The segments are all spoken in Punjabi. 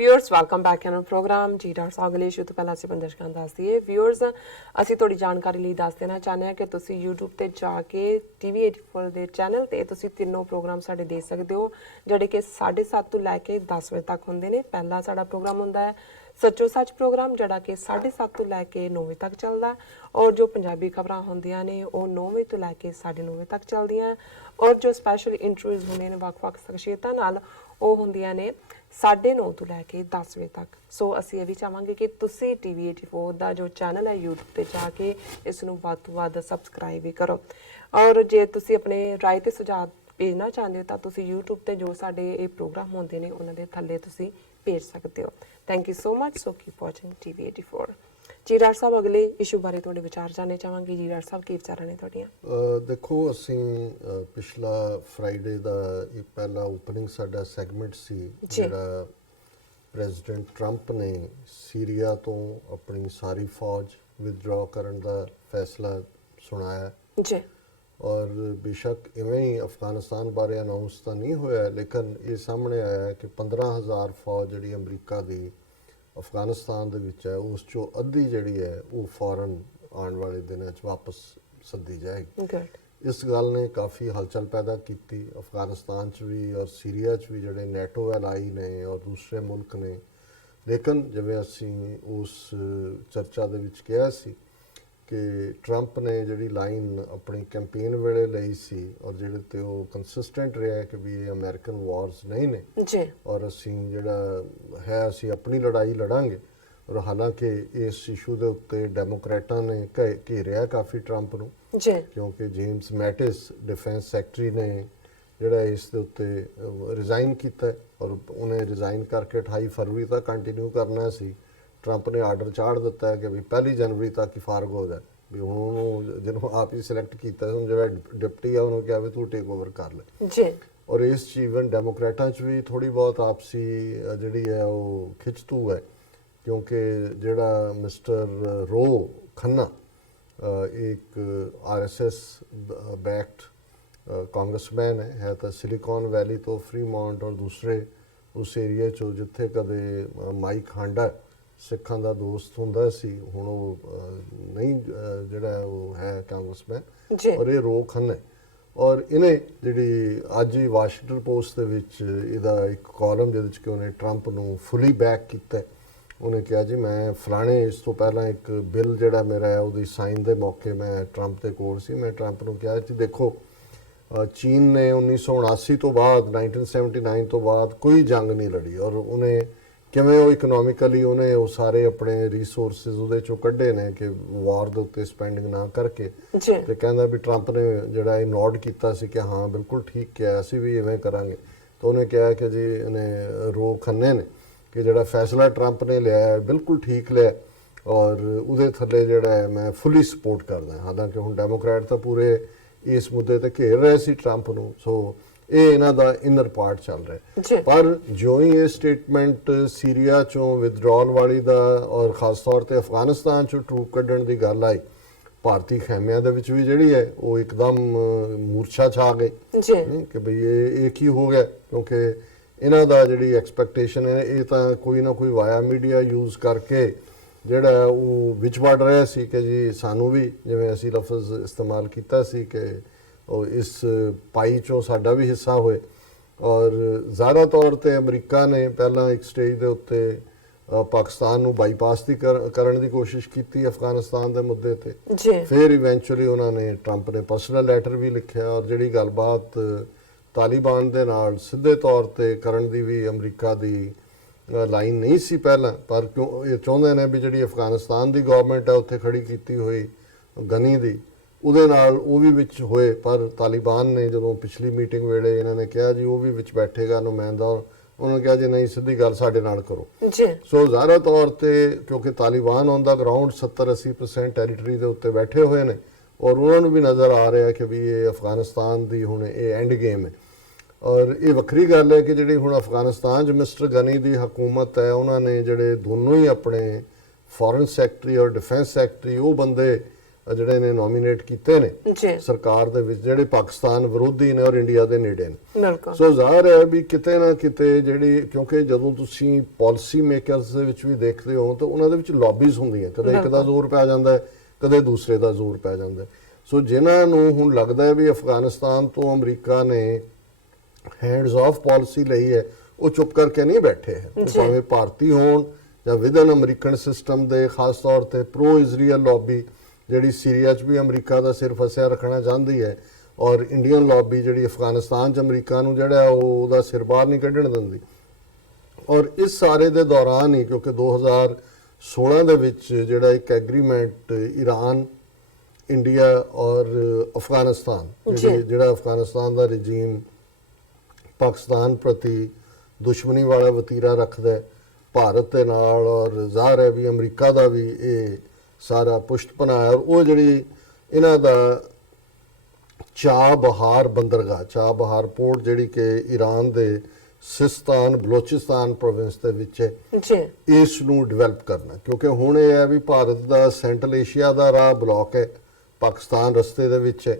Viewers welcome back in program जी डॉट सागले इशू तो पहला ਅਸੀਂ ਦਰਸ਼ਕਾਂ ਨੂੰ ਦੱਸ ਦਈਏ व्यूअर्स ਅਸੀਂ ਤੁਹਾਡੀ ਜਾਣਕਾਰੀ ਲਈ ਦੱਸ ਦੇਣਾ ਚਾਹੁੰਦੇ ਹਾਂ ਕਿ ਤੁਸੀਂ YouTube ਤੇ ਜਾ ਕੇ TV84 ਦੇ ਚੈਨਲ ਤੇ ਤੁਸੀਂ ਤਿੰਨੋਂ ਪ੍ਰੋਗਰਾਮ ਸਾਡੇ ਦੇਖ ਸਕਦੇ ਹੋ ਜਿਹੜੇ ਕਿ 7:30 ਤੋਂ ਲੈ ਕੇ 10 ਵਜੇ ਤੱਕ ਹੁੰਦੇ ਨੇ। ਪਹਿਲਾ ਸਾਡਾ ਪ੍ਰੋਗਰਾਮ ਹੁੰਦਾ ਹੈ ਸੱਚੋ ਸੱਚ ਪ੍ਰੋਗਰਾਮ ਜਿਹੜਾ ਕਿ 7:30 ਤੋਂ ਲੈ ਕੇ 9 ਵਜੇ ਤੱਕ ਚੱਲਦਾ ਔਰ ਜੋ ਪੰਜਾਬੀ ਖਬਰਾਂ ਹੁੰਦੀਆਂ ਨੇ ਉਹ 9 ਵਜੇ ਤੋਂ ਲੈ ਕੇ 9:30 ਵਜੇ ਤੱਕ ਚੱਲਦੀਆਂ ਔਰ ਜੋ ਸਪੈਸ਼ਲ ਇੰਟਰਵਿਊਜ਼ ਹੁੰਦੇ ਨੇ ਵੱਖ-ਵੱਖ ਸ਼ਖਸੀਅਤਾਂ ਨਾਲ ਉਹ ਹੁੰਦੀਆਂ ਨੇ 9:30 ਤੋਂ ਲੈ ਕੇ 10 ਵਜੇ ਤੱਕ। ਸੋ ਅਸੀਂ ਇਹ ਵੀ ਚਾਹਾਂਗੇ ਕਿ ਤੁਸੀਂ TV84 ਦਾ ਜੋ ਚੈਨਲ ਹੈ YouTube ਤੇ ਜਾ ਕੇ ਇਸ ਨੂੰ ਵੱਧ ਤੋਂ ਵੱਧ ਸਬਸਕ੍ਰਾਈਬ ਵੀ ਕਰੋ ਔਰ ਜੇ ਤੁਸੀਂ ਆਪਣੇ ਰਾਏ ਤੇ ਸੁਝਾਅ ਭੇਜਣਾ ਚਾਹੁੰਦੇ ਹੋ ਤਾਂ ਤੁਸੀਂ YouTube ਤੇ ਜੋ ਸਾਡੇ ਇਹ ਪ੍ਰੋਗਰਾਮ ਹੁੰਦੇ ਨੇ ਉਹਨਾਂ ਦੇ ਥੱਲੇ ਤੁਸੀਂ ਭੇਜ ਸਕਦੇ ਹੋ। Thank you so much. So keep watching TV84। ਜੀ ਡਾਕਟਰ ਸਾਹਿਬ ਅਗਲੇ ਇਸ਼ੂ ਬਾਰੇ ਤੁਹਾਡੇ ਵਿਚਾਰ ਜਾਣਨੇ ਚਾਹਾਂਗੇ। ਜੀ ਡਾਕਟਰ ਸਾਹਿਬ ਕੀ ਵਿਚਾਰਾਂ ਨੇ ਤੁਹਾਡੀਆਂ? ਦੇਖੋ ਅਸੀਂ ਪਿਛਲਾ ਫਰਾਈਡੇ ਦਾ ਇਹ ਪਹਿਲਾ ਓਪਨਿੰਗ ਸਾਡਾ ਸੈਗਮੈਂਟ ਸੀ ਜਿਹੜਾ ਪ੍ਰੈਜ਼ੀਡੈਂਟ ਟਰੰਪ ਨੇ ਸੀਰੀਆ ਤੋਂ ਆਪਣੀ ਸਾਰੀ ਫੌਜ ਵਿਦਡਰਾ ਕਰਨ ਦਾ ਫੈਸਲਾ ਸੁਣਾਇਆ ਜੀ ਔਰ ਬੇਸ਼ੱਕ ਇਵੇਂ ਹੀ ਅਫਗਾਨਿਸਤਾਨ ਬਾਰੇ ਅਨਾਉਂਸ ਤਾਂ ਨਹੀਂ ਹੋਇਆ ਲੇਕਿਨ ਇਹ ਸਾਹਮਣੇ ਆਇਆ ਕਿ 15,000 ਫੌਜ ਜਿਹੜੀ ਅਮਰੀਕਾ ਦੀ ਅਫਗਾਨਿਸਤਾਨ ਦੇ ਵਿੱਚ ਹੈ ਉਸ ਚੋਂ ਅੱਧੀ ਜਿਹੜੀ ਹੈ ਉਹ ਫੌਰਨ ਆਉਣ ਵਾਲੇ ਦਿਨਾਂ 'ਚ ਵਾਪਸ ਸੱਦੀ ਜਾਏਗੀ। ਇਸ ਗੱਲ ਨੇ ਕਾਫੀ ਹਲਚਲ ਪੈਦਾ ਕੀਤੀ ਅਫਗਾਨਿਸਤਾਨ 'ਚ ਵੀ ਔਰ ਸੀਰੀਆ 'ਚ ਵੀ ਜਿਹੜੇ ਨੈਟੋ ਐਲਾਈ ਨੇ ਔਰ ਦੂਸਰੇ ਮੁਲਕ ਨੇ। ਲੇਕਿਨ ਜਿਵੇਂ ਅਸੀਂ ਉਸ ਚਰਚਾ ਦੇ ਵਿੱਚ ਕਿਹਾ ਸੀ ਕਿ ਟਰੰਪ ਨੇ ਜਿਹੜੀ ਲਾਈਨ ਆਪਣੀ ਕੈਂਪੇਨ ਵੇਲੇ ਲਈ ਸੀ ਔਰ ਜਿਹੜੇ ਤੇ ਉਹ ਕੰਸਿਸਟੈਂਟ ਰਿਹਾ ਕਿ ਵੀ ਇਹ ਅਮਰੀਕਨ ਵਾਰਸ ਨਹੀਂ ਨੇ ਜੀ ਔਰ ਅਸੀਂ ਜਿਹੜਾ ਹੈ ਅਸੀਂ ਆਪਣੀ ਲੜਾਈ ਲੜਾਂਗੇ ਔਰ ਹਾਲਾਂਕਿ ਇਸ ਇਸ਼ੂ ਦੇ ਉੱਤੇ ਡੈਮੋਕ੍ਰੇਟਾਂ ਨੇ ਘੇਰਿਆ ਕਾਫੀ ਟਰੰਪ ਨੂੰ ਜੀ ਕਿਉਂਕਿ ਜੇਮਸ ਮੈਟਿਸ ਡਿਫੈਂਸ ਸੈਕਟਰੀ ਨੇ ਜਿਹੜਾ ਇਸ ਦੇ ਉੱਤੇ ਰਿਜ਼ਾਈਨ ਕੀਤਾ ਔਰ ਉਹਨੇ ਰਿਜ਼ਾਈਨ ਕਰਕੇ 28 ਫਰਵਰੀ ਤੱਕ ਕੰਟੀਨਿਊ ਕਰਨਾ ਸੀ। ਟਰੰਪ ਨੇ ਆਰਡਰ ਚਾੜ ਦਿੱਤਾ ਹੈ ਕਿ ਵੀ 1 ਜਨਵਰੀ ਤੱਕ ਹੀ ਫਾਰਗ ਹੋ ਜਾਏ ਵੀ ਹੁਣ ਉਹਨੂੰ ਜਿਹਨੂੰ ਆਪ ਹੀ ਸਿਲੈਕਟ ਕੀਤਾ ਹੁਣ ਜਿਹੜਾ ਡਿਪਟੀ ਆ ਉਹਨੂੰ ਕਿਹਾ ਵੀ ਤੂੰ ਟੇਕ ਓਵਰ ਕਰ ਲੈ ਜੀ ਔਰ ਇਸ 'ਚ ਈਵਨ ਡੈਮੋਕ੍ਰੇਟਾਂ 'ਚ ਵੀ ਥੋੜ੍ਹੀ ਬਹੁਤ ਆਪਸੀ ਜਿਹੜੀ ਹੈ ਉਹ ਖਿੱਚਤੂ ਹੈ ਕਿਉਂਕਿ ਜਿਹੜਾ ਮਿਸਟਰ ਰੋ ਖੰਨਾ ਇੱਕ RSS ਬੈਕਡ ਕਾਂਗਰਸਮੈਨ ਹੈ ਤਾਂ ਸਿਲੀਕਨ ਵੈਲੀ ਤੋਂ ਫਰੀਮੌਂਟ ਔਰ ਦੂਸਰੇ ਉਸ ਏਰੀਆ 'ਚੋਂ ਜਿੱਥੇ ਕਦੇ ਮਾਈਕ ਹਾਂਡਾ ਸਿੱਖਾਂ ਦਾ ਦੋਸਤ ਹੁੰਦਾ ਸੀ ਹੁਣ ਉਹ ਨਹੀਂ ਜਿਹੜਾ ਉਹ ਹੈ ਕਾਂਗਰਸਮੈਨ ਔਰ ਇਹ ਰੋ ਖੰਨਾ ਔਰ ਇਹਨੇ ਜਿਹੜੀ ਅੱਜ ਹੀ ਵਾਸ਼ਿੰਗਟਨ ਪੋਸਟ ਦੇ ਵਿੱਚ ਇਹਦਾ ਇੱਕ ਕਾਲਮ ਜਿਹਦੇ 'ਚ ਕਿ ਉਹਨੇ ਟਰੰਪ ਨੂੰ ਫੁੱਲੀ ਬੈਕ ਕੀਤਾ। ਉਹਨੇ ਕਿਹਾ ਜੀ ਮੈਂ ਫਲਾਣੇ ਇਸ ਤੋਂ ਪਹਿਲਾਂ ਇੱਕ ਬਿੱਲ ਜਿਹੜਾ ਮੇਰਾ ਹੈ ਉਹਦੀ ਸਾਈਨ ਦੇ ਮੌਕੇ ਮੈਂ ਟਰੰਪ ਦੇ ਕੋਲ ਸੀ। ਮੈਂ ਟਰੰਪ ਨੂੰ ਕਿਹਾ ਜੀ ਦੇਖੋ ਚੀਨ ਨੇ 1979 ਤੋਂ ਬਾਅਦ 1979 ਤੋਂ ਬਾਅਦ ਕੋਈ ਜੰਗ ਨਹੀਂ ਲੜੀ ਔਰ ਉਹਨੇ ਕਿਵੇਂ ਉਹ ਇਕਨੋਮਿਕਲੀ ਉਹਨੇ ਉਹ ਸਾਰੇ ਆਪਣੇ ਰਿਸੋਰਸਿਸ ਉਹਦੇ ਚੋਂ ਕੱਢੇ ਨੇ ਕਿ ਵਾਰ ਦੇ ਉੱਤੇ ਸਪੈਂਡਿੰਗ ਨਾ ਕਰਕੇ ਤੇ ਕਹਿੰਦਾ ਵੀ ਟਰੰਪ ਨੇ ਜਿਹੜਾ ਇਹ ਨੋਟ ਕੀਤਾ ਸੀ ਕਿ ਹਾਂ ਬਿਲਕੁਲ ਠੀਕ ਕਿਹਾ ਅਸੀਂ ਵੀ ਇਵੇਂ ਕਰਾਂਗੇ। ਤਾਂ ਉਹਨੇ ਕਿਹਾ ਕਿ ਜੀ ਇਹਨੇ ਰੋ ਖੰਨੇ ਨੇ ਕਿ ਜਿਹੜਾ ਫੈਸਲਾ ਟਰੰਪ ਨੇ ਲਿਆ ਬਿਲਕੁਲ ਠੀਕ ਲਿਆ ਔਰ ਉਹਦੇ ਥੱਲੇ ਜਿਹੜਾ ਹੈ ਮੈਂ ਫੁੱਲੀ ਸਪੋਰਟ ਕਰਦਾ। ਹਾਲਾਂਕਿ ਹੁਣ ਡੈਮੋਕ੍ਰੈਟ ਤਾਂ ਪੂਰੇ ਇਸ ਮੁੱਦੇ ਤੇ ਘੇਰ ਰਹੇ ਸੀ ਟਰੰਪ ਨੂੰ ਸੋ ਇਹ ਇਹਨਾਂ ਦਾ ਇਨਰ ਪਾਰਟ ਚੱਲ ਰਿਹਾ ਪਰ ਜੋ ਹੀ ਇਹ ਸਟੇਟਮੈਂਟ ਸੀਰੀਆ ਚੋਂ ਵਿਦਡਰਾਅਲ ਵਾਲੀ ਦਾ ਔਰ ਖਾਸ ਤੌਰ ਤੇ ਅਫਗਾਨਿਸਤਾਨ ਚੋਂ ਟਰੂਪ ਕੱਢਣ ਦੀ ਗੱਲ ਆਈ ਭਾਰਤੀ ਖੈਮਿਆਂ ਦੇ ਵਿੱਚ ਵੀ ਜਿਹੜੀ ਹੈ ਉਹ ਇੱਕਦਮ ਮੂਰਛਾ ਛਾ ਗਈ ਕਿ ਭਈ ਇਹ ਕੀ ਹੋ ਗਿਆ ਕਿਉਂਕਿ ਇਹਨਾਂ ਦਾ ਜਿਹੜੀ ਐਕਸਪੈਕਟੇਸ਼ਨ ਹੈ ਇਹ ਤਾਂ ਕੋਈ ਨਾ ਕੋਈ ਵਾਇਆ ਮੀਡੀਆ ਯੂਜ਼ ਕਰਕੇ ਜਿਹੜਾ ਉਹ ਵਿੱਚ ਵੜ ਰਿਹਾ ਸੀ ਕਿ ਜੀ ਸਾਨੂੰ ਵੀ ਜਿਵੇਂ ਅਸੀਂ ਲਫ਼ਜ਼ ਇਸਤੇਮਾਲ ਕੀਤਾ ਸੀ ਕਿ ਉਹ ਇਸ ਪਾਈ ਚੋਂ ਸਾਡਾ ਵੀ ਹਿੱਸਾ ਹੋਏ ਔਰ ਜ਼ਿਆਦਾ ਤੌਰ ਤੇ ਅਮਰੀਕਾ ਨੇ ਪਹਿਲਾਂ ਇੱਕ ਸਟੇਜ ਦੇ ਉੱਤੇ ਪਾਕਿਸਤਾਨ ਨੂੰ ਬਾਈਪਾਸ ਕਰਨ ਦੀ ਕੋਸ਼ਿਸ਼ ਕੀਤੀ ਅਫਗਾਨਿਸਤਾਨ ਦੇ ਮੁੱਦੇ ਤੇ ਫਿਰ ਇਵੈਂਚੁਅਲੀ ਉਹਨਾਂ ਨੇ ਟਰੰਪ ਨੇ ਪਰਸਨਲ ਲੈਟਰ ਵੀ ਲਿਖਿਆ ਔਰ ਜਿਹੜੀ ਗੱਲਬਾਤ ਤਾਲਿਬਾਨ ਦੇ ਨਾਲ ਸਿੱਧੇ ਤੌਰ ਤੇ ਕਰਨ ਦੀ ਵੀ ਅਮਰੀਕਾ ਦੀ ਲਾਈਨ ਨਹੀਂ ਸੀ ਪਹਿਲਾਂ ਪਰ ਕਿਉਂ ਇਹ ਚਾਹੁੰਦੇ ਨੇ ਵੀ ਜਿਹੜੀ ਅਫਗਾਨਿਸਤਾਨ ਦੀ ਗਵਰਨਮੈਂਟ ਹੈ ਉੱਥੇ ਖੜੀ ਕੀਤੀ ਹੋਈ ਗਨੀ ਦੀ ਉਹਦੇ ਨਾਲ ਉਹ ਵੀ ਵਿੱਚ ਹੋਏ ਪਰ ਤਾਲਿਬਾਨ ਨੇ ਜਦੋਂ ਪਿਛਲੀ ਮੀਟਿੰਗ ਵੇਲੇ ਇਹਨਾਂ ਨੇ ਕਿਹਾ ਜੀ ਉਹ ਵੀ ਵਿੱਚ ਬੈਠੇਗਾ ਨੁਮਾਇੰਦਾ ਉਹਨਾਂ ਨੇ ਕਿਹਾ ਜੀ ਨਹੀਂ ਸਿੱਧੀ ਗੱਲ ਸਾਡੇ ਨਾਲ ਕਰੋ ਸੋ ਜ਼ਾਹਿਰ ਤੌਰ ਤੇ ਕਿਉਂਕਿ Taliban on the ground 70-80% territory ਦੇ ਉੱਤੇ ਬੈਠੇ ਹੋਏ ਨੇ ਔਰ ਉਹਨਾਂ ਨੂੰ ਵੀ ਨਜ਼ਰ ਆ ਰਿਹਾ ਕਿ ਵੀ ਇਹ ਅਫਗਾਨਿਸਤਾਨ ਦੀ ਹੁਣ ਇਹ ਐਂਡ ਗੇਮ ਹੈ ਔਰ ਇਹ ਵੱਖਰੀ ਗੱਲ ਹੈ ਕਿ ਜਿਹੜੀ ਹੁਣ ਅਫਗਾਨਿਸਤਾਨ 'ਚ ਮਿਸਟਰ ਗਨੀ ਦੀ ਹਕੂਮਤ ਹੈ ਉਹਨਾਂ ਨੇ ਜਿਹੜੇ ਦੋਨੋਂ ਹੀ ਆਪਣੇ ਫੋਰਨ ਸੈਕਟਰੀ ਔਰ ਡਿਫੈਂਸ ਸੈਕਟਰੀ ਉਹ ਬੰਦੇ ਜਿਹੜੇ ਨੇ ਨੋਮੀਨੇਟ ਕੀਤੇ ਨੇ ਜੀ ਸਰਕਾਰ ਦੇ ਵਿੱਚ, ਜਿਹੜੇ ਪਾਕਿਸਤਾਨ ਵਿਰੋਧੀ ਨੇ ਔਰ ਇੰਡੀਆ ਦੇ ਨੇੜੇ ਨੇ। ਬਿਲਕੁਲ। ਸੋ ਜ਼ਾਹਰ ਹੈ ਵੀ ਕਿਤੇ ਨਾ ਕਿਤੇ ਜਿਹੜੀ, ਕਿਉਂਕਿ ਜਦੋਂ ਤੁਸੀਂ ਪਾਲਿਸੀ ਮੇਕਰਸ ਦੇ ਵਿੱਚ ਵੀ ਦੇਖਦੇ ਹੋ ਤਾਂ ਉਹਨਾਂ ਦੇ ਵਿੱਚ ਲੌਬੀਜ਼ ਹੁੰਦੀਆਂ, ਕਦੇ ਇੱਕ ਦਾ ਜ਼ੋਰ ਪੈ ਜਾਂਦਾ ਹੈ, ਕਦੇ ਦੂਸਰੇ ਦਾ ਜ਼ੋਰ ਪੈ ਜਾਂਦਾ ਹੈ। ਸੋ ਜਿਨ੍ਹਾਂ ਨੂੰ ਹੁਣ ਲੱਗਦਾ ਹੈ ਵੀ ਅਫਗਾਨਿਸਤਾਨ ਤੋਂ ਅਮਰੀਕਾ ਨੇ ਹੈਂਡਸ ਆਫ ਪਾਲਿਸੀ ਲਈ ਹੈ, ਉਹ ਚੁੱਪ ਕਰਕੇ ਨਹੀਂ ਬੈਠੇ ਹੈ, ਭਾਵੇਂ ਭਾਰਤੀ ਹੋਣ ਜਾਂ ਵਿਦਨ ਅਮਰੀਕਨ ਸਿਸਟਮ ਦੇ, ਖਾਸ ਤੌਰ ਤੇ ਪ੍ਰੋ ਇਜ਼ਰਾਈਲ ਲੌਬੀ ਜਿਹੜੀ ਸੀਰੀਆ 'ਚ ਵੀ ਅਮਰੀਕਾ ਦਾ ਸਿਰ ਫਸਿਆ ਰੱਖਣਾ ਚਾਹੁੰਦੀ ਹੈ, ਔਰ ਇੰਡੀਅਨ ਲੌਬੀ ਜਿਹੜੀ ਅਫਗਾਨਿਸਤਾਨ 'ਚ ਅਮਰੀਕਾ ਨੂੰ ਜਿਹੜਾ ਉਹਦਾ ਸਿਰ ਬਾਹਰ ਨਹੀਂ ਕੱਢਣ ਦਿੰਦੀ। ਔਰ ਇਸ ਸਾਰੇ ਦੇ ਦੌਰਾਨ ਹੀ, ਕਿਉਂਕਿ 2016 ਦੇ ਵਿੱਚ ਜਿਹੜਾ ਇੱਕ ਐਗਰੀਮੈਂਟ ਈਰਾਨ, ਇੰਡੀਆ ਔਰ ਅਫਗਾਨਿਸਤਾਨ, ਜਿਹੜਾ ਅਫਗਾਨਿਸਤਾਨ ਦਾ ਰਜੀਮ ਪਾਕਿਸਤਾਨ ਪ੍ਰਤੀ ਦੁਸ਼ਮਣੀ ਵਾਲਾ ਵਤੀਰਾ ਰੱਖਦਾ ਹੈ ਭਾਰਤ ਦੇ ਨਾਲ, ਔਰ ਜ਼ਾਹਰ ਹੈ ਵੀ ਅਮਰੀਕਾ ਦਾ ਵੀ ਇਹ ਸਾਰਾ ਪੁਸ਼ਤਪਨਾ ਹੈ। ਔਰ ਉਹ ਜਿਹੜੀ ਇਹਨਾਂ ਦਾ ਚਾਬਹਾਰ ਬੰਦਰਗਾਹ, ਚਾਬਹਾਰ ਪੋਰਟ, ਜਿਹੜੀ ਕਿ ਈਰਾਨ ਦੇ ਸਿਸਤਾਨ ਬਲੋਚਿਸਤਾਨ ਪ੍ਰੋਵਿੰਸ ਦੇ ਵਿੱਚ ਹੈ, ਇਸ ਨੂੰ ਡਿਵੈਲਪ ਕਰਨਾ। ਕਿਉਂਕਿ ਹੁਣ ਇਹ ਹੈ ਵੀ ਭਾਰਤ ਦਾ ਸੈਂਟਰਲ ਏਸ਼ੀਆ ਦਾ ਰਾਹ ਬਲੌਕ ਹੈ, ਪਾਕਿਸਤਾਨ ਰਸਤੇ ਦੇ ਵਿੱਚ ਹੈ,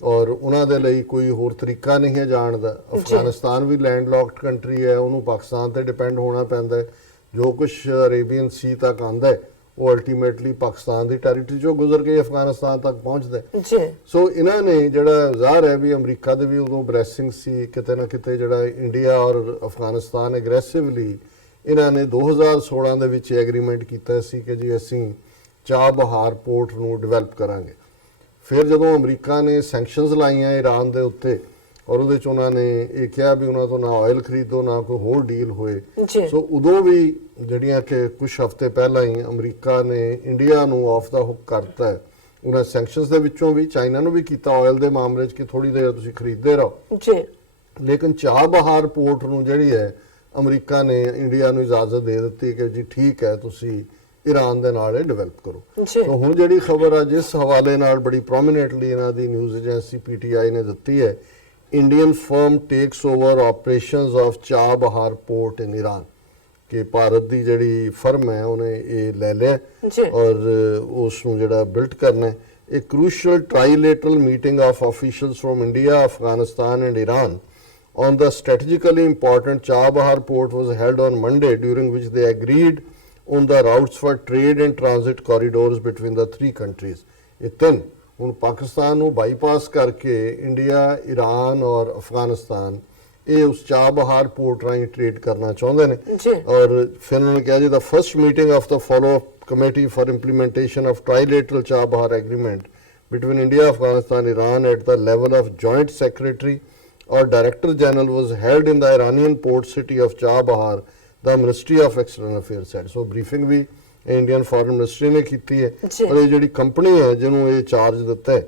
ਔਰ ਉਹਨਾਂ ਦੇ ਲਈ ਕੋਈ ਹੋਰ ਤਰੀਕਾ ਨਹੀਂ ਹੈ ਜਾਣ ਦਾ। ਅਫਗਾਨਿਸਤਾਨ ਵੀ ਲੈਂਡਲੌਕਡ ਕੰਟਰੀ ਹੈ, ਉਹਨੂੰ ਪਾਕਿਸਤਾਨ ਤੇ ਡਿਪੈਂਡ ਹੋਣਾ ਪੈਂਦਾ ਹੈ। ਜੋ ਕੁਝ ਅਰੇਬੀਅਨ ਸੀ ਤੱਕ ਆਉਂਦਾ ਹੈ ਉਹ ਅਲਟੀਮੇਟਲੀ ਪਾਕਿਸਤਾਨ ਦੀ ਟੈਰੀਟਰੀ ਚੋਂ ਗੁਜ਼ਰ ਕੇ ਅਫਗਾਨਿਸਤਾਨ ਤੱਕ ਪਹੁੰਚਦਾ ਹੈ। ਸੋ ਇਹਨਾਂ ਨੇ ਜਿਹੜਾ ਜ਼ਾਹਰ ਹੈ ਵੀ ਅਮਰੀਕਾ ਦੇ ਵੀ ਉਦੋਂ ਬਲੈਸਿੰਗ ਸੀ ਕਿਤੇ ਨਾ ਕਿਤੇ, ਜਿਹੜਾ ਇੰਡੀਆ ਔਰ ਅਫਗਾਨਿਸਤਾਨ ਐਗਰੈਸਿਵਲੀ, ਇਹਨਾਂ ਨੇ 2016 ਦੇ ਵਿੱਚ ਐਗਰੀਮੈਂਟ ਕੀਤਾ ਸੀ ਕਿ ਜੀ ਅਸੀਂ ਚਾਬਹਾਰ ਪੋਰਟ ਨੂੰ ਡਿਵੈਲਪ ਕਰਾਂਗੇ। ਫਿਰ ਜਦੋਂ ਅਮਰੀਕਾ ਨੇ ਸੈਂਕਸ਼ਨਸ ਲਾਈਆਂ ਈਰਾਨ ਦੇ ਉੱਤੇ, ਔਰ ਉਹਦੇ 'ਚ ਉਹਨਾਂ ਨੇ ਇਹ ਕਿਹਾ ਵੀ ਉਹਨਾਂ ਤੋਂ ਨਾ ਆਇਲ ਖਰੀਦੋ ਨਾ ਕੋਈ ਹੋਰ ਡੀਲ ਹੋਏ, ਸੋ ਉਦੋਂ ਵੀ ਜਿਹੜੀਆਂ ਕਿ ਕੁਝ ਹਫ਼ਤੇ ਪਹਿਲਾਂ ਹੀ ਅਮਰੀਕਾ ਨੇ ਇੰਡੀਆ ਨੂੰ ਆਫ ਦਾ ਹੁੱਕ ਕਰਤਾ ਹੈ ਉਹਨਾਂ ਸੈਂਕਸ਼ਨਸ ਦੇ ਵਿੱਚੋਂ ਵੀ। ਚਾਈਨਾ ਨੂੰ ਵੀ ਕੀਤਾ ਆਇਲ ਦੇ ਮਾਮਲੇ 'ਚ ਕਿ ਥੋੜੀ ਦੇਰ ਤੁਸੀਂ ਖਰੀਦਦੇ ਰਹੋ, ਲੇਕਿਨ ਚਾਬਹਾਰ ਪੋਰਟ ਨੂੰ ਜਿਹੜੀ ਹੈ ਅਮਰੀਕਾ ਨੇ ਇੰਡੀਆ ਨੂੰ ਇਜਾਜ਼ਤ ਦੇ ਦਿੱਤੀ ਕਿ ਜੀ ਠੀਕ ਹੈ ਤੁਸੀਂ ਈਰਾਨ ਦੇ ਨਾਲ ਇਹ ਡਿਵੈਲਪ ਕਰੋ। ਤਾਂ ਹੁਣ ਜਿਹੜੀ ਖਬਰ ਆ ਜਿਸ ਹਵਾਲੇ ਨਾਲ ਬੜੀ ਪ੍ਰੋਮੀਨੈਂਟਲੀ ਇਹਨਾਂ ਦੀ ਨਿਊਜ਼ ਏਜੰਸੀ PTI ਨੇ ਦਿੱਤੀ ਹੈ, Indian firm takes over operations of Chabahar port in Iran, ਕਿ ਭਾਰਤ ਦੀ ਜਿਹੜੀ ਫਰਮ ਹੈ ਉਹਨੇ ਇਹ ਲੈ ਲਿਆ ਔਰ ਉਸ ਨੂੰ ਜਿਹੜਾ ਬਿਲਡ ਕਰਨਾ ਹੈ। A crucial trilateral meeting of officials from India, Afghanistan and Iran on the strategically important Chabahar port was held on Monday, during which they agreed on the routes for trade and transit corridors between the three countries. ਇਹ ਤਿੰਨ ਹੁਣ ਪਾਕਿਸਤਾਨ ਨੂੰ ਬਾਈਪਾਸ ਕਰਕੇ ਇੰਡੀਆ, ਈਰਾਨ ਔਰ ਅਫਗਾਨਿਸਤਾਨ ਇਹ ਉਸ ਚਾਬਹਾਰ ਪੋਰਟ ਰਾਹੀਂ ਟ੍ਰੇਡ ਕਰਨਾ ਚਾਹੁੰਦੇ ਨੇ। ਔਰ ਫਿਰ ਉਹਨਾਂ ਨੇ ਕਿਹਾ ਜੀ, the first meeting of the follow-up committee for implementation of trilateral Chabahar agreement between India, Afghanistan, Iran at the level of joint secretary or director general was held in the Iranian port city of Chabahar, the Ministry of External Affairs said. So briefing we Indian foreign ministry ਨੇ ਕੀਤੀ ਹੈ। ਔਰ ਇਹ ਜਿਹੜੀ ਕੰਪਨੀ ਹੈ ਜਿਹਨੂੰ ਇਹ ਚਾਰਜ ਦਿੱਤਾ ਹੈ,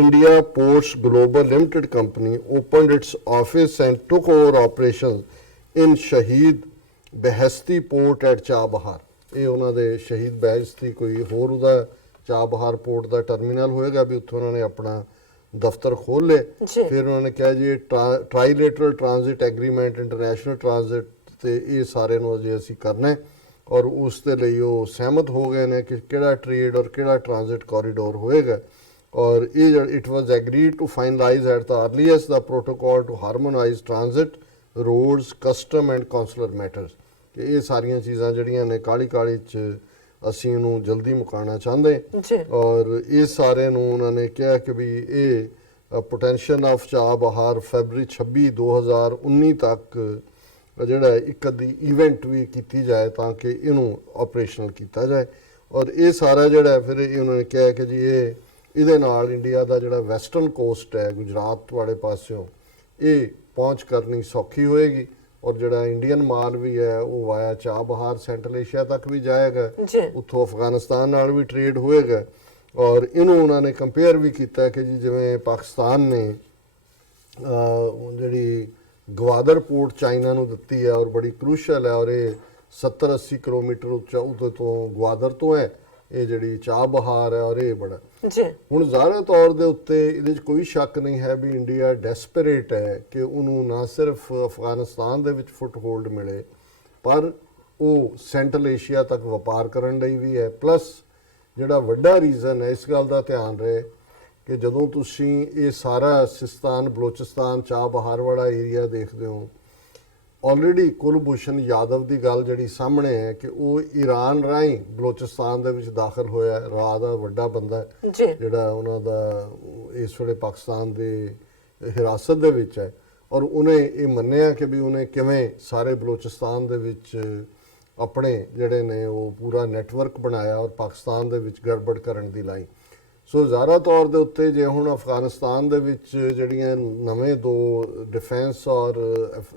India Ports Global Limited Company opened its office and took over operations in Shahid Beheshti Port at Chabahar. ਇਹ ਉਹਨਾਂ ਦੇ ਸ਼ਹੀਦ ਬਹਿਸ਼ਤੀ ਕੋਈ ਹੋਰ ਉਹਦਾ ਚਾਬਹਾਰ ਪੋਰਟ ਦਾ ਟਰਮੀਨਲ ਹੋਏਗਾ ਵੀ ਉੱਥੇ ਉਹਨਾਂ ਨੇ ਆਪਣਾ ਦਫ਼ਤਰ ਖੋਲ ਲਏ। ਫਿਰ ਉਹਨਾਂ ਨੇ ਕਿਹਾ ਜੀ ਟ੍ਰਾਈਲੇਟਰਲ ਟ੍ਰਾਂਜ਼ਿਟ ਐਗਰੀਮੈਂਟ, ਇੰਟਰਨੈਸ਼ਨਲ ਟ੍ਰਾਂਜ਼ਿਟ ਤੇ ਇਹ ਸਾਰੇ ਨੂੰ ਅਜੇ ਅਸੀਂ ਕਰਨਾ ਹੈ, ਔਰ ਉਸ ਦੇ ਲਈ ਉਹ ਸਹਿਮਤ ਹੋ ਗਏ ਨੇ ਕਿ ਕਿਹੜਾ ਟ੍ਰੇਡ ਔਰ ਕਿਹੜਾ ਟ੍ਰਾਂਜ਼ਿਟ ਕੋਰੀਡੋਰ ਹੋਏਗਾ। ਔਰ ਇਹ it was agreed to finalise at the earliest the protocol to harmonise transit, roads, custom and consular matters, ਕਿ ਇਹ ਸਾਰੀਆਂ ਚੀਜ਼ਾਂ ਜਿਹੜੀਆਂ ਨੇ ਕਾਹਲੀ ਕਾਹਲੀ 'ਚ ਅਸੀਂ ਇਹਨੂੰ ਜਲਦੀ ਮੁਕਾਉਣਾ ਚਾਹੁੰਦੇ। ਔਰ ਇਹ ਸਾਰੇ ਨੂੰ ਉਹਨਾਂ ਨੇ ਕਿਹਾ ਕਿ ਵੀ ਇਹ ਪੋਟੈਂਸ਼ੀਅਲ ਆਫ ਚਾਬਹਾਰ ਫੈਬਰੀ 26 2019 ਤੱਕ ਜਿਹੜਾ ਇੱਕ ਅੱਧੀ ਇਵੈਂਟ ਵੀ ਕੀਤੀ ਜਾਏ ਤਾਂ ਕਿ ਇਹਨੂੰ ਆਪਰੇਸ਼ਨਲ ਕੀਤਾ ਜਾਏ। ਔਰ ਇਹ ਸਾਰਾ ਜਿਹੜਾ ਫਿਰ ਇਹ ਉਹਨਾਂ ਨੇ ਕਿਹਾ ਕਿ ਜੀ ਇਹਦੇ ਨਾਲ ਇੰਡੀਆ ਦਾ ਜਿਹੜਾ ਵੈਸਟਰਨ ਕੋਸਟ ਹੈ ਗੁਜਰਾਤ ਵਾਲੇ ਪਾਸਿਓਂ ਇਹ ਪਹੁੰਚ ਕਰਨੀ ਸੌਖੀ ਹੋਏਗੀ, ਔਰ ਜਿਹੜਾ ਇੰਡੀਅਨ ਮਾਲ ਵੀ ਹੈ ਉਹ ਵਾਇਆ ਚਾਬਹਾਰ ਸੈਂਟਰਲ ਏਸ਼ੀਆ ਤੱਕ ਵੀ ਜਾਏਗਾ, ਉੱਥੋਂ ਅਫਗਾਨਿਸਤਾਨ ਨਾਲ ਵੀ ਟ੍ਰੇਡ ਹੋਏਗਾ। ਔਰ ਇਹਨੂੰ ਉਹਨਾਂ ਨੇ ਕੰਪੇਅਰ ਵੀ ਕੀਤਾ ਕਿ ਜੀ ਜਿਵੇਂ ਪਾਕਿਸਤਾਨ ਨੇ ਜਿਹੜੀ ਗਵਾਦਰ ਪੋਰਟ ਚਾਈਨਾ ਨੂੰ ਦਿੱਤੀ ਹੈ ਔਰ ਬੜੀ ਕ੍ਰੂਸ਼ਲ ਹੈ, ਔਰ ਇਹ 70-80 ਕਿਲੋਮੀਟਰ ਉੱਚਾ ਉਹਦੇ ਤੋਂ ਗਵਾਦਰ ਤੋਂ ਹੈ ਇਹ ਜਿਹੜੀ ਚਾਬਹਾਰ ਹੈ, ਔਰ ਇਹ ਬੜਾ ਹੁਣ ਜ਼ਾਹਰ ਤੌਰ ਦੇ ਉੱਤੇ ਇਹਦੇ 'ਚ ਕੋਈ ਸ਼ੱਕ ਨਹੀਂ ਹੈ ਵੀ ਇੰਡੀਆ ਡੈਸਪਰੇਟ ਹੈ ਕਿ ਉਹਨੂੰ ਨਾ ਸਿਰਫ ਅਫਗਾਨਿਸਤਾਨ ਦੇ ਵਿੱਚ ਫੁੱਟਹੋਲਡ ਮਿਲੇ, ਪਰ ਉਹ ਸੈਂਟਰਲ ਏਸ਼ੀਆ ਤੱਕ ਵਪਾਰ ਕਰਨ ਲਈ ਵੀ ਹੈ, ਪਲੱਸ ਜਿਹੜਾ ਵੱਡਾ ਰੀਜ਼ਨ ਹੈ ਇਸ ਗੱਲ ਦਾ ਧਿਆਨ ਰਹੇ ਕਿ ਜਦੋਂ ਤੁਸੀਂ ਇਹ ਸਾਰਾ ਸਿਸਤਾਨ ਬਲੋਚਿਸਤਾਨ ਚਾਬਹਾਰ ਵਾਲਾ ਏਰੀਆ ਦੇਖਦੇ ਹੋ, ਆਲਰੇਡੀ ਕੁਲਭੂਸ਼ਣ ਯਾਦਵ ਦੀ ਗੱਲ ਜਿਹੜੀ ਸਾਹਮਣੇ ਹੈ ਕਿ ਉਹ ਈਰਾਨ ਰਾਹੀਂ ਬਲੋਚਿਸਤਾਨ ਦੇ ਵਿੱਚ ਦਾਖਲ ਹੋਇਆ। ਰਾਹ ਦਾ ਵੱਡਾ ਬੰਦਾ ਹੈ ਜਿਹੜਾ ਉਹਨਾਂ ਦਾ ਇਸ ਵੇਲੇ ਪਾਕਿਸਤਾਨ ਦੇ ਹਿਰਾਸਤ ਦੇ ਵਿੱਚ ਹੈ, ਔਰ ਉਹਨੇ ਇਹ ਮੰਨਿਆ ਕਿ ਵੀ ਉਹਨੇ ਕਿਵੇਂ ਸਾਰੇ ਬਲੋਚਿਸਤਾਨ ਦੇ ਵਿੱਚ ਆਪਣੇ ਜਿਹੜੇ ਨੇ ਉਹ ਪੂਰਾ ਨੈਟਵਰਕ ਬਣਾਇਆ ਔਰ ਪਾਕਿਸਤਾਨ ਦੇ ਵਿੱਚ ਗੜਬੜ ਕਰਨ ਦੀ ਲਾਈ। ਸੋ ਜ਼ਾਹਰਾ ਤੌਰ ਦੇ ਉੱਤੇ ਜੇ ਹੁਣ ਅਫਗਾਨਿਸਤਾਨ ਦੇ ਵਿੱਚ ਜਿਹੜੀਆਂ ਨਵੇਂ 2 ਡਿਫੈਂਸ ਔਰ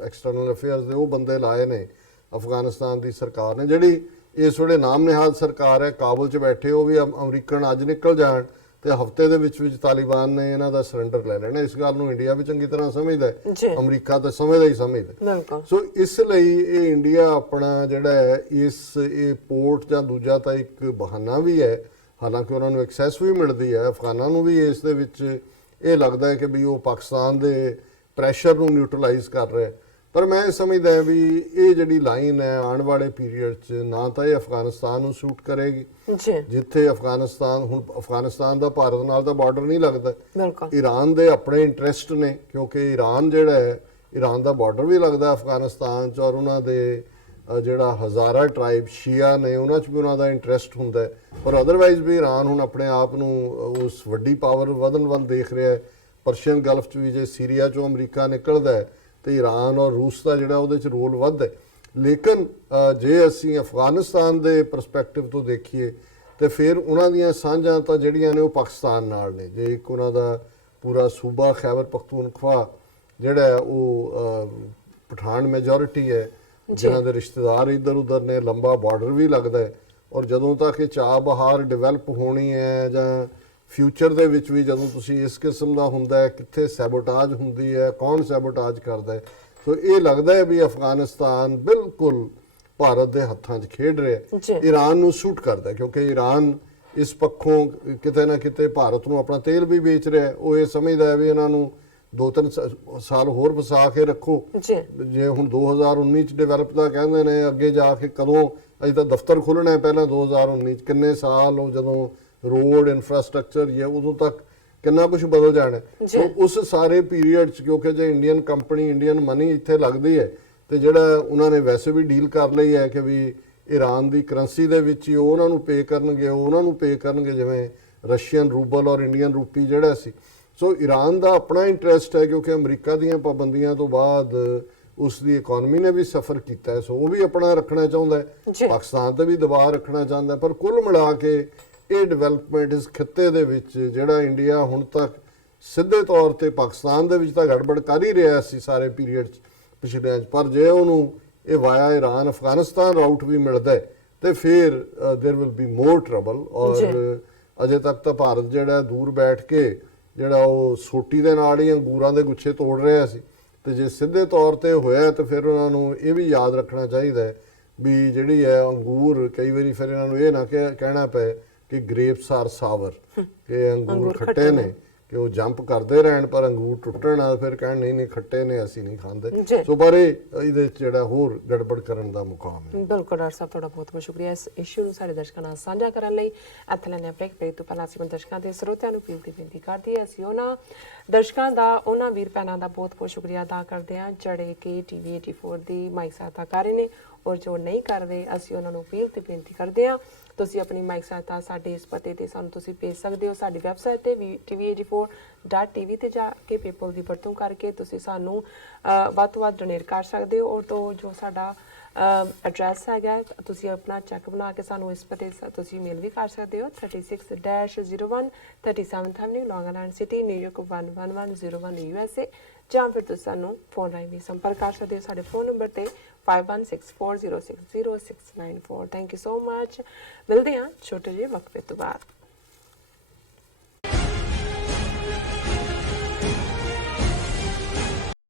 ਐਕਸਟਰਨਲ ਅਫੇਅਰਸ ਦੇ ਉਹ ਬੰਦੇ ਲਾਏ ਨੇ ਅਫਗਾਨਿਸਤਾਨ ਦੀ ਸਰਕਾਰ ਨੇ, ਜਿਹੜੀ ਇਸ ਵੇਲੇ ਨਾਮ ਨਿਹਾਦ ਸਰਕਾਰ ਹੈ, ਕਾਬੁਲ 'ਚ ਬੈਠੇ, ਉਹ ਵੀ ਅਮਰੀਕਨ ਅੱਜ ਨਿਕਲ ਜਾਣ ਤੇ ਹਫ਼ਤੇ ਦੇ ਵਿੱਚ ਤਾਲਿਬਾਨ ਨੇ ਇਹਨਾਂ ਦਾ ਸਰੈਂਡਰ ਲੈ ਲੈਣਾ। ਇਸ ਗੱਲ ਨੂੰ ਇੰਡੀਆ ਵੀ ਚੰਗੀ ਤਰ੍ਹਾਂ ਸਮਝਦਾ ਹੈ, ਅਮਰੀਕਾ ਤਾਂ ਸਮਝਦਾ ਹੀ ਸਮਝਦਾ। ਸੋ ਇਸ ਲਈ ਇਹ ਇੰਡੀਆ ਆਪਣਾ ਜਿਹੜਾ ਹੈ ਇਹ ਪੋਰਟ ਜਾਂ ਦੂਜਾ ਤਾਂ ਇੱਕ ਬਹਾਨਾ ਵੀ ਹੈ, ਹਾਲਾਂਕਿ ਉਹਨਾਂ ਨੂੰ ਐਕਸੈਸ ਵੀ ਮਿਲਦੀ ਹੈ। ਅਫਗਾਨਾਂ ਨੂੰ ਵੀ ਇਸ ਦੇ ਵਿੱਚ ਇਹ ਲੱਗਦਾ ਹੈ ਕਿ ਵੀ ਉਹ ਪਾਕਿਸਤਾਨ ਦੇ ਪ੍ਰੈਸ਼ਰ ਨੂੰ ਨਿਊਟਰਲਾਈਜ਼ ਕਰ ਰਿਹਾ, ਪਰ ਮੈਂ ਸਮਝਦਾ ਵੀ ਇਹ ਜਿਹੜੀ ਲਾਈਨ ਹੈ ਆਉਣ ਵਾਲੇ ਪੀਰੀਅਡ 'ਚ ਨਾ ਤਾਂ ਇਹ ਅਫਗਾਨਿਸਤਾਨ ਨੂੰ ਸੂਟ ਕਰੇਗੀ, ਜਿੱਥੇ ਅਫਗਾਨਿਸਤਾਨ ਦਾ ਭਾਰਤ ਨਾਲ ਤਾਂ ਬਾਰਡਰ ਨਹੀਂ ਲੱਗਦਾ। ਈਰਾਨ ਦੇ ਆਪਣੇ ਇੰਟਰਸਟ ਨੇ, ਕਿਉਂਕਿ ਈਰਾਨ ਜਿਹੜਾ ਹੈ, ਈਰਾਨ ਦਾ ਬਾਰਡਰ ਵੀ ਲੱਗਦਾ ਅਫਗਾਨਿਸਤਾਨ 'ਚ, ਔਰ ਉਹਨਾਂ ਦੇ ਜਿਹੜਾ ਹਜ਼ਾਰਾ ਟ੍ਰਾਈਬ ਸ਼ੀਆ ਨੇ ਉਹਨਾਂ 'ਚ ਵੀ ਉਹਨਾਂ ਦਾ ਇੰਟਰਸਟ ਹੁੰਦਾ ਹੈ। ਪਰ ਅਦਰਵਾਈਜ਼ ਵੀ ਈਰਾਨ ਹੁਣ ਆਪਣੇ ਆਪ ਨੂੰ ਉਸ ਵੱਡੀ ਪਾਵਰ ਵਧਣ ਵੱਲ ਦੇਖ ਰਿਹਾ ਹੈ। ਪਰਸ਼ੀਅਨ ਗਲਫ 'ਚ ਵੀ ਜੇ ਸੀਰੀਆ 'ਚੋਂ ਅਮਰੀਕਾ ਨਿਕਲਦਾ ਹੈ ਤੇ ਈਰਾਨ ਔਰ ਰੂਸ ਦਾ ਜਿਹੜਾ ਉਹਦੇ 'ਚ ਰੋਲ ਵੱਧ ਹੈ। ਲੇਕਿਨ ਜੇ ਅਸੀਂ ਅਫਗਾਨਿਸਤਾਨ ਦੇ ਪਰਸਪੈਕਟਿਵ ਤੋਂ ਦੇਖੀਏ ਤੇ ਫਿਰ ਉਹਨਾਂ ਦੀਆਂ ਸਾਂਝਾਂ ਤਾਂ ਜਿਹੜੀਆਂ ਨੇ ਉਹ ਪਾਕਿਸਤਾਨ ਨਾਲ ਨੇ। ਜੇ ਇੱਕ ਉਹਨਾਂ ਦਾ ਪੂਰਾ ਸੂਬਾ ਖੈਬਰ ਪਖਤੂਨਖਵਾ ਜਿਹੜਾ ਹੈ ਉਹ ਪਠਾਨ ਮੈਜੋਰਿਟੀ ਹੈ, ਜਿਨ੍ਹਾਂ ਦੇ ਰਿਸ਼ਤੇਦਾਰ ਇੱਧਰ ਉੱਧਰ ਨੇ, ਲੰਬਾ ਬਾਰਡਰ ਵੀ ਲੱਗਦਾ ਹੈ। ਔਰ ਜਦੋਂ ਤੱਕ ਇਹ ਚਾਬਹਾਰ ਡਿਵੈਲਪ ਹੋਣੀ ਹੈ ਜਾਂ ਫਿਊਚਰ ਦੇ ਵਿੱਚ ਵੀ ਜਦੋਂ ਤੁਸੀਂ ਇਸ ਕਿਸਮ ਦਾ ਹੁੰਦਾ ਹੈ, ਕਿੱਥੇ ਸੈਬੋਟਾਜ ਹੁੰਦੀ ਹੈ, ਕੌਣ ਸੈਬੋਟਾਜ ਕਰਦਾ ਹੈ, ਸੋ ਇਹ ਲੱਗਦਾ ਹੈ ਵੀ ਅਫਗਾਨਿਸਤਾਨ ਬਿਲਕੁਲ ਭਾਰਤ ਦੇ ਹੱਥਾਂ 'ਚ ਖੇਡ ਰਿਹਾ। ਈਰਾਨ ਨੂੰ ਸੂਟ ਕਰਦਾ ਕਿਉਂਕਿ ਈਰਾਨ ਇਸ ਪੱਖੋਂ ਕਿਤੇ ਨਾ ਕਿਤੇ ਭਾਰਤ ਨੂੰ ਆਪਣਾ ਤੇਲ ਵੀ ਵੇਚ ਰਿਹਾ। ਉਹ ਇਹ ਸਮਝਦਾ ਹੈ ਵੀ ਇਹਨਾਂ ਨੂੰ 2-3 ਸਾਲ ਹੋਰ ਵਸਾ ਕੇ ਰੱਖੋ। ਜੇ ਹੁਣ 2019 'ਚ ਡਿਵੈਲਪ ਦਾ ਕਹਿੰਦੇ ਨੇ, ਅੱਗੇ ਜਾ ਕੇ ਕਦੋਂ, ਅਜੇ ਤਾਂ ਦਫ਼ਤਰ ਖੁੱਲ੍ਹਣਾ ਪਹਿਲਾਂ 2019 'ਚ, ਕਿੰਨੇ ਸਾਲ ਉਹ ਜਦੋਂ ਰੋਡ ਇਨਫਰਾਸਟ੍ਰਕਚਰ ਇਹ ਉਦੋਂ ਤੱਕ ਕਿੰਨਾ ਕੁਝ ਬਦਲ ਜਾਣਾ। ਸੋ ਉਸ ਸਾਰੇ ਪੀਰੀਅਡ 'ਚ ਕਿਉਂਕਿ ਜੇ ਇੰਡੀਅਨ ਕੰਪਨੀ, ਇੰਡੀਅਨ ਮਨੀ ਇੱਥੇ ਲੱਗਦੀ ਹੈ ਤੇ ਜਿਹੜਾ ਉਹਨਾਂ ਨੇ ਵੈਸੇ ਵੀ ਡੀਲ ਕਰ ਲਈ ਹੈ ਕਿ ਵੀ ਈਰਾਨ ਦੀ ਕਰੰਸੀ ਦੇ ਵਿੱਚ ਹੀ ਉਹਨਾਂ ਨੂੰ ਪੇ ਕਰਨਗੇ, ਉਹ ਉਹਨਾਂ ਨੂੰ ਪੇ ਕਰਨਗੇ, ਜਿਵੇਂ ਰਸ਼ੀਅਨ ਰੂਬਲ ਔਰ ਇੰਡੀਅਨ ਰੂਪੀ ਜਿਹੜਾ ਸੀ। ਸੋ ਈਰਾਨ ਦਾ ਆਪਣਾ ਇੰਟਰਸਟ ਹੈ ਕਿਉਂਕਿ ਅਮਰੀਕਾ ਦੀਆਂ ਪਾਬੰਦੀਆਂ ਤੋਂ ਬਾਅਦ ਉਸ ਦੀ ਇਕਨੋਮੀ ਨੇ ਵੀ ਸਫਰ ਕੀਤਾ ਹੈ, ਸੋ ਉਹ ਵੀ ਆਪਣਾ ਰੱਖਣਾ ਚਾਹੁੰਦਾ ਹੈ, ਪਾਕਿਸਤਾਨ ਤੇ ਵੀ ਦਬਾਅ ਰੱਖਣਾ ਚਾਹੁੰਦਾ। ਪਰ ਕੁੱਲ ਮਿਲਾ ਕੇ ਇਹ ਡਿਵੈਲਪਮੈਂਟ ਇਸ ਖਿੱਤੇ ਦੇ ਵਿੱਚ ਜਿਹੜਾ ਇੰਡੀਆ ਹੁਣ ਤੱਕ ਸਿੱਧੇ ਤੌਰ ਤੇ ਪਾਕਿਸਤਾਨ ਦੇ ਵਿੱਚ ਤਾਂ ਗੜਬੜ ਕਰ ਹੀ ਰਿਹਾ ਸੀ ਸਾਰੇ ਪੀਰੀਅਡ 'ਚ ਪਿਛਲੇ 'ਚ, ਪਰ ਜੇ ਉਹਨੂੰ ਇਹ ਵਾਇਆ ਈਰਾਨ ਅਫਗਾਨਿਸਤਾਨ ਰਾਊਟ ਵੀ ਮਿਲਦਾ ਤੇ ਫਿਰ there will be more trouble. ਔਰ ਅਜੇ ਤੱਕ ਤਾਂ ਭਾਰਤ ਜਿਹੜਾ ਦੂਰ ਬੈਠ ਕੇ ਜਿਹੜਾ ਉਹ ਸੋਟੀ ਦੇ ਨਾਲ ਹੀ ਅੰਗੂਰਾਂ ਦੇ ਗੁੱਛੇ ਤੋੜ ਰਿਹਾ ਸੀ, ਤੇ ਜੇ ਸਿੱਧੇ ਤੌਰ ਤੇ ਹੋਇਆ ਤਾਂ ਫਿਰ ਉਹਨਾਂ ਨੂੰ ਇਹ ਵੀ ਯਾਦ ਰੱਖਣਾ ਚਾਹੀਦਾ ਵੀ ਜਿਹੜੀ ਹੈ ਅੰਗੂਰ, ਕਈ ਵਾਰੀ ਫਿਰ ਇਹਨਾਂ ਨੂੰ ਇਹ ਨਾ ਕਹਿਣਾ ਪਏ ਕਿ ਗ੍ਰੇਪਸ ਆਰ ਸਾਵਰ, ਕਿ ਅੰਗੂਰ ਖੱਟੇ ਨੇ, ਕਿ ਉਹ ਜੰਪ ਕਰਦੇ ਰਹਿਣ ਪਰ ਅੰਗੂਰ ਟੁੱਟਣ ਨਾਲ ਫਿਰ ਕਹਿਣ ਨਹੀਂ ਨਹੀਂ ਖੱਟੇ ਨੇ, ਅਸੀਂ ਨਹੀਂ ਖਾਂਦੇ। ਸੋ ਪਰ ਇਹਦੇ ਜਿਹੜਾ ਹੋਰ ਗੜਬੜ ਕਰਨ ਦਾ ਮੁਕਾਮ ਹੈ। ਬਿਲਕੁਲ ਡਾਕਟਰ ਸਾਹਿਬ, ਤੁਹਾਡਾ ਬਹੁਤ ਬਹੁਤ ਸ਼ੁਕਰੀਆ ਇਸ ਇਸ਼ੂ ਨੂੰ ਸਾਡੇ ਦਰਸ਼ਕਾਂ ਨਾਲ ਸਾਂਝਾ ਕਰਨ ਲਈ। ਇੱਥੇ ਲੈਣੇ ਬ੍ਰੇਕ ਤੋਂ ਪਹਿਲਾਂ ਅਸੀਂ ਦਰਸ਼ਕਾਂ ਦੇ ਸਰੋਤਿਆਂ ਨੂੰ ਅਪੀਲ ਦੀ ਬੇਨਤੀ ਕਰਦੇ ਹਾਂ, ਅਸੀਂ ਉਹਨਾਂ ਦਰਸ਼ਕਾਂ ਦਾ, ਉਹਨਾਂ ਵੀਰ ਭੈਣਾਂ ਦਾ ਬਹੁਤ ਬਹੁਤ ਸ਼ੁਕਰੀਆ ਅਦਾ ਕਰਦੇ ਹਾਂ ਜਿਹੜੇ ਕਿ TV 84 ਦੀ ਮਾਈਕ ਸਹਾਇਤਾ ਕਰ ਰਹੇ ਨੇ, ਔਰ ਜੋ ਨਹੀਂ ਕਰਦੇ ਅਸੀਂ ਉਹਨਾਂ ਨੂੰ ਅਪੀਲ ਤੇ ਬੇਨਤੀ ਕਰਦੇ ਹਾਂ ਤੁਸੀਂ ਆਪਣੀ ਮਾਈਕ ਸਹਾਇਤਾ ਸਾਡੇ ਇਸ ਪਤੇ ਤੇ ਸਾਨੂੰ ਤੁਸੀਂ ਭੇਜ ਸਕਦੇ ਹੋ। ਸਾਡੀ ਵੈਬਸਾਈਟ ਤੇ tv84.tv ਤੇ ਜਾ ਕੇ ਪੇਪਲ ਦੀ ਵਰਤੋਂ ਕਰਕੇ ਤੁਸੀਂ ਸਾਨੂੰ ਵੱਧ ਤੋਂ ਵੱਧ ਡੋਨੇਟ ਕਰ ਸਕਦੇ ਹੋ। ਔਰ ਤੋਂ ਜੋ ਸਾਡਾ ਐਡਰੈਸ ਹੈਗਾ, ਤੁਸੀਂ ਆਪਣਾ ਚੈੱਕ ਬਣਾ ਕੇ ਸਾਨੂੰ ਇਸ ਪਤੇ ਤੁਸੀਂ ਮੇਲ ਵੀ ਕਰ ਸਕਦੇ ਹੋ। 36-01 37th Avenue, Long Island City, New York 11101 USA, ਜਾਂ ਫਿਰ ਤੁਸੀਂ ਸਾਨੂੰ ਫੋਨ ਰਾਹੀਂ ਵੀ ਸੰਪਰਕ ਕਰ ਸਕਦੇ ਹੋ ਸਾਡੇ ਫੋਨ ਨੰਬਰ ਤੇ 5164060694। Thank you so much. ਮਿਲਦੇ ਹਾਂ ਛੋਟੇ ਜਿਹੇ ਵਕਫੇ ਤੋਂ ਬਾਅਦ।